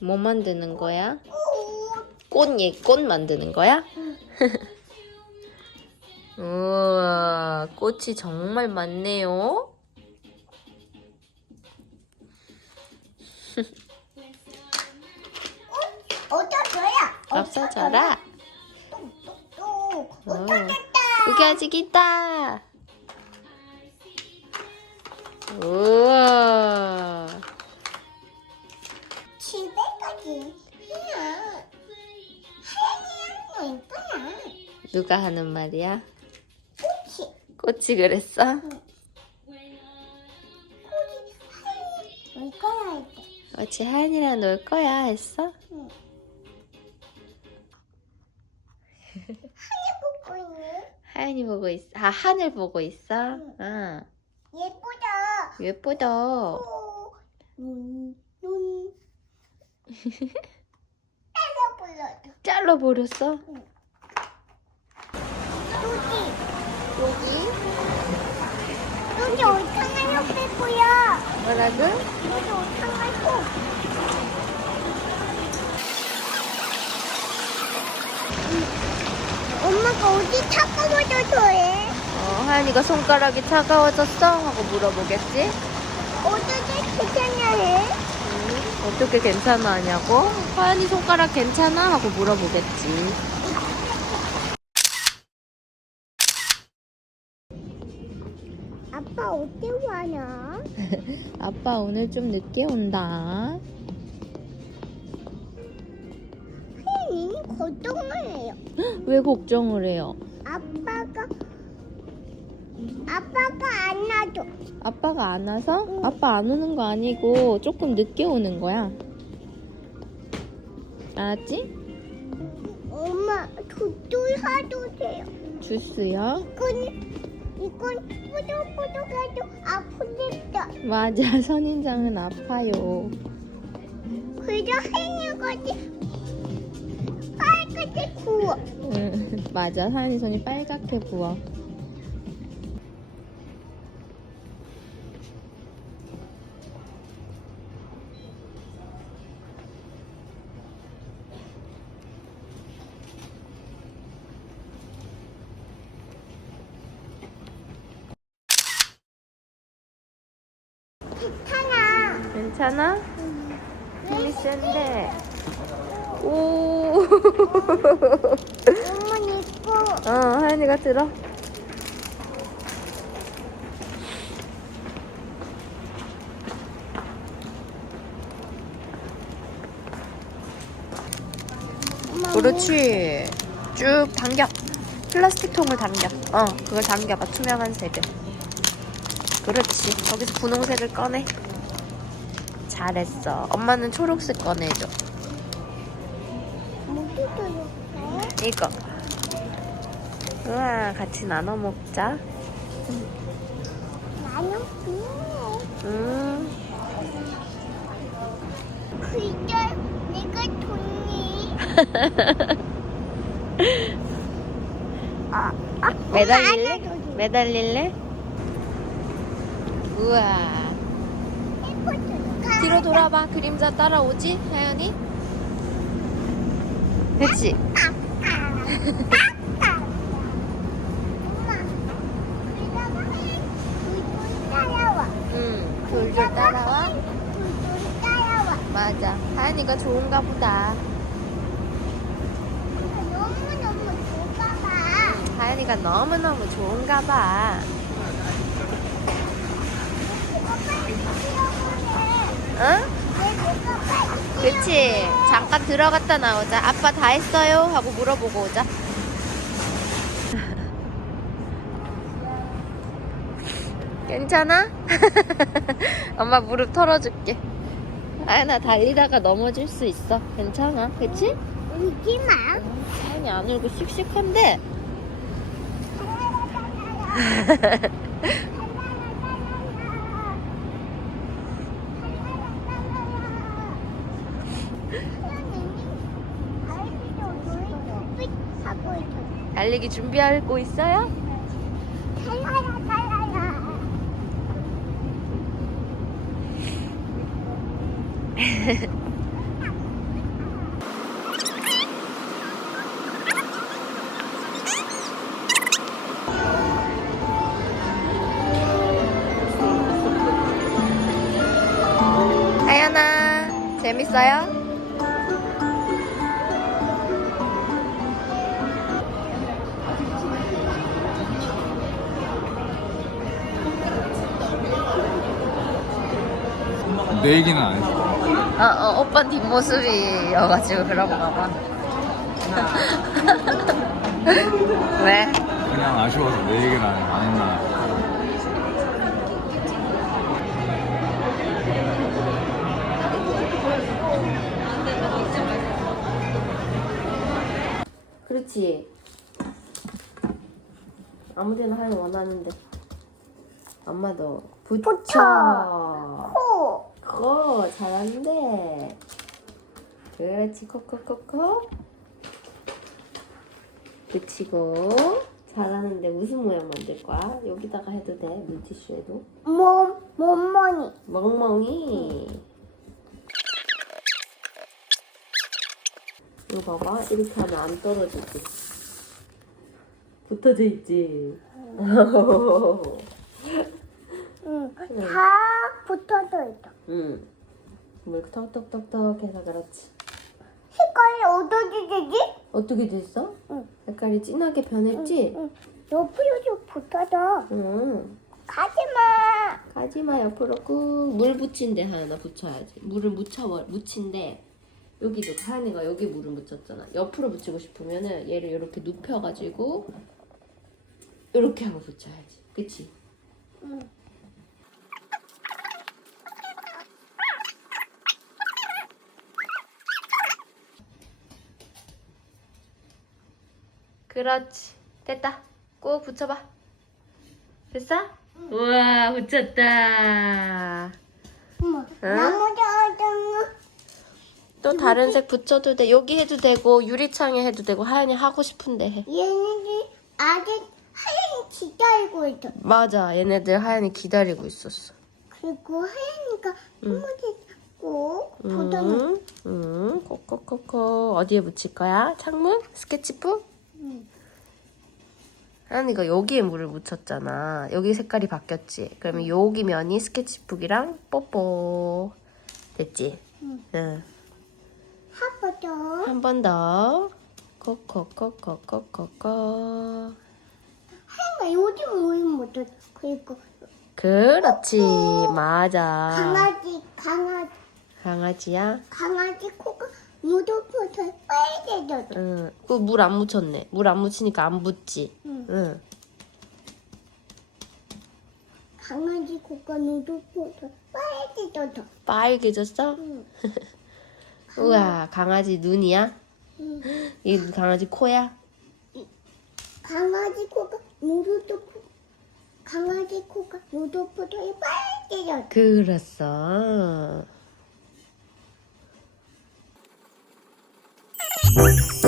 뭐 만드는 거야? 꽃, 얘, 꽃 만드는 거야? 우와, 꽃이 정말 많네요. 없어져라. 또 어. 여기 아직 있다. 우와. 누가 하는 말이야? 꽃이 꽃이 그랬어? 꽃이 하얀이 이거야 이게 어찌 하연이랑 놀 거야 했어? 보고 있네 하연이 보고 있어. 아, 하늘 보고 있어? 응. 응. 예쁘다 예쁘다. 오, 눈, 눈. 따라 불러도 잘라 버렸어? 여기 여기? 여기 옆에 보여 뭐라고? 여기 옷장을 꼭 엄마가 어디 차가워져서 해? 어, 하연이가 손가락이 차가워졌어? 하고 물어보겠지? 어떻게 괜찮냐 해? 어떻게 괜찮아 하냐고? 하연이 손가락 괜찮아? 하고 물어보겠지. 아빠 어디 와냐? 아빠 오늘 좀 늦게 온다. 혜인이 걱정을 해요. 왜 걱정을 해요? 아빠가 아빠가 안 놔줘. 아빠가 안 와서? 응. 아빠 안 오는 거 아니고 조금 늦게 오는 거야. 알았지? 엄마 사도 돼요. 주스요? 이건 이건 뽀득뽀득해도 아프겠다. 맞아, 선인장은 아파요. 그래서 혜인이까지 빨갛게 구워. 응, 맞아, 손이 빨갛게 부어. 괜찮아. 힘이 센데. 오. 엄마 이거 어, 하연이가 들어. 그렇지. 쭉 당겨. 플라스틱 통을 당겨. 어, 그걸 당겨봐. 투명한 색을. 그렇지. 거기서 분홍색을 꺼내. 잘했어. 엄마는 초록색 꺼내줘. 이거. 우와, 같이 나눠 먹자. 비밀해. 음. 그저 내가 돈이 아, 아, 매달릴래? 매달릴래? 우와. 돌아봐. 그림자 따라오지? 하연이? 따라와. 응. 돌줄 따라와? 맞아. 하연이가 좋은가 보다. 하연이가 너무너무 좋은가 봐. 응? 그치? 잠깐 들어갔다 나오자. 아빠 다 했어요? 하고 물어보고 오자. 괜찮아? 엄마 무릎 털어줄게. 아연아 달리다가 넘어질 수 있어. 괜찮아. 그치? 울지 마. 하연이 안 울고 씩씩한데? 달리기 준비하고 있어요? 재밌어요? 내 얘기는 안 해. 어, 어, 오빠 뒷모습이어가지고 그런가 봐. 왜? 그냥 아쉬워서 내 얘기는 안 해. 안 했나. 그렇지. 아무 데나 하면 원하는데. 엄마 도 붙여. 코. 코 잘하는데. 그렇지 코코코코. 붙이고 잘하는데 무슨 모양 만들 거야? 여기다가 해도 돼 물티슈에도. 몸, 몸머니. 멍멍이. 이거 봐봐. 이렇게 하면 안 떨어지지. 붙어져 있지. 응. 다 붙어져 있어. 응. 물 톡톡톡톡 해서 그렇지. 색깔이 어떻게 되지? 어떻게 됐어? 응. 색깔이 진하게 변했지? 응. 옆으로 붙어져. 응. 가지마. 가지마 옆으로 꾹물 붙인데 하나 붙여야지. 물을 묻혀 묻힌데 여기도 하연이가 여기 물을 묻혔잖아. 옆으로 붙이고 싶으면은 얘를 이렇게 눕혀가지고 이렇게 하고 붙여야지. 그치? 응. 그렇지. 됐다. 꼭 붙여봐. 됐어? 우와 붙였다. 엄마. 나머지 아정은 또 다른 색 붙여도 돼. 여기 해도 되고 유리창에 해도 되고 하연이 하고 싶은데 해. 얘네들 아직 하얀 기다리고 있어. 맞아. 얘네들 하연이 기다리고 있었어. 그리고 하얀이가 한번에 꼭 붙어놓. 응, 응, 코코코코. 어디에 붙일 거야? 창문? 스케치북? 응. 하연이가 여기에 물을 묻혔잖아. 여기 색깔이 바뀌었지. 그러면 여기 면이 스케치북이랑 뽀뽀. 됐지? 응. 응. 한 번 더. 한 번 더. 코코코코코코코. 하얀가 요즘 모임 못해. 그리고 그렇지. 맞아. 강아지, 강아지, 강아지야? 강아지 코가 무릎부터 빨개졌어. 응. 그물 안 묻혔네. 물 안 묻히니까 안 붙지. 응. 응. 강아지 코가 무릎부터 빨개졌어. 빨개졌어? 응. 우와, 강아지 눈이야? 응. 이 강아지 코야? 강아지 코가 무릎부터 강아지 코가 무릎부터 빨개졌어. 그랬어. Música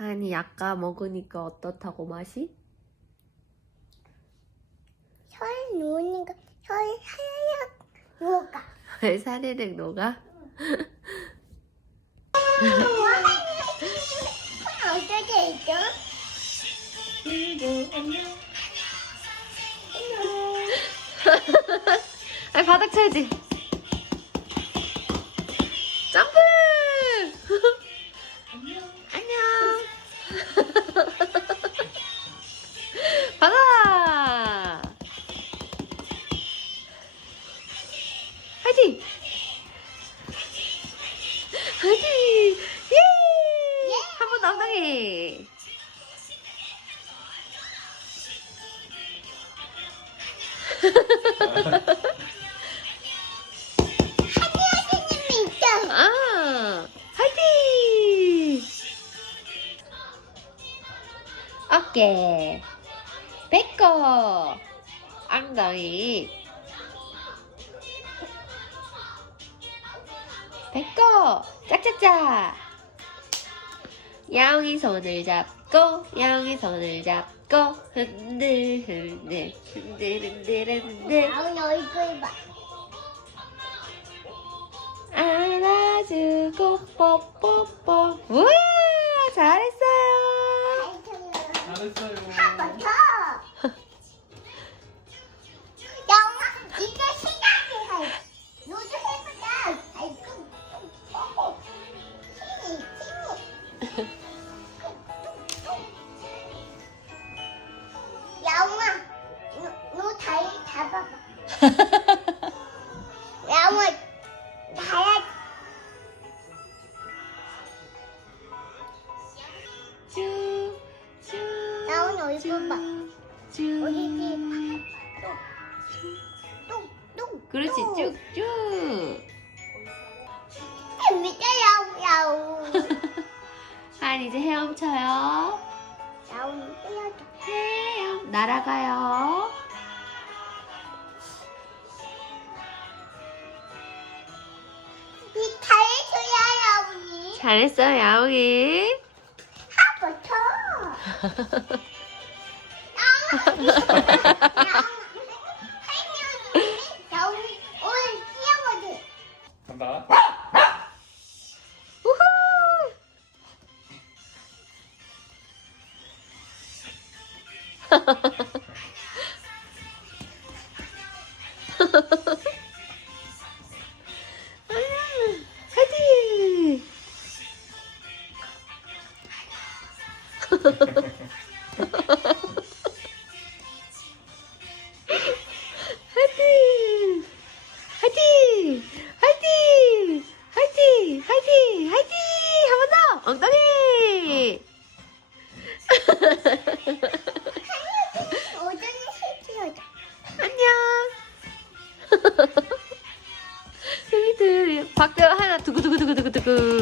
하니 아까 먹으니까 어떻다고 맛이? 혈 누우니까 혈 하얗. 왜 사르륵 녹아? 어떻게 있죠? 아니 바닥 쳐야지. 아, 화이팅! 어깨 배꼽 엉덩이 배꼽 짝짝짝. 야옹이 손을 잡고 야옹이 손을 잡고 흔들 흔들 흔들 흔들 흔들 나온 얼굴 봐. 안아주고 뽀뽀뽀 우와 잘했어요 잘했어요. 한번 더. 뚝. 그렇지 뚝. 쭉쭉 재밌다, 야옹, 야옹. 한 이제 헤엄쳐요 야옹, 빼야돼. 헤엄 날아가요. 잘했어요. 야옹, 야옹. 할머니, 야옹이 오늘 뛰어거든. 간다. 재밌드 박수 하나 두구두구두구두구두구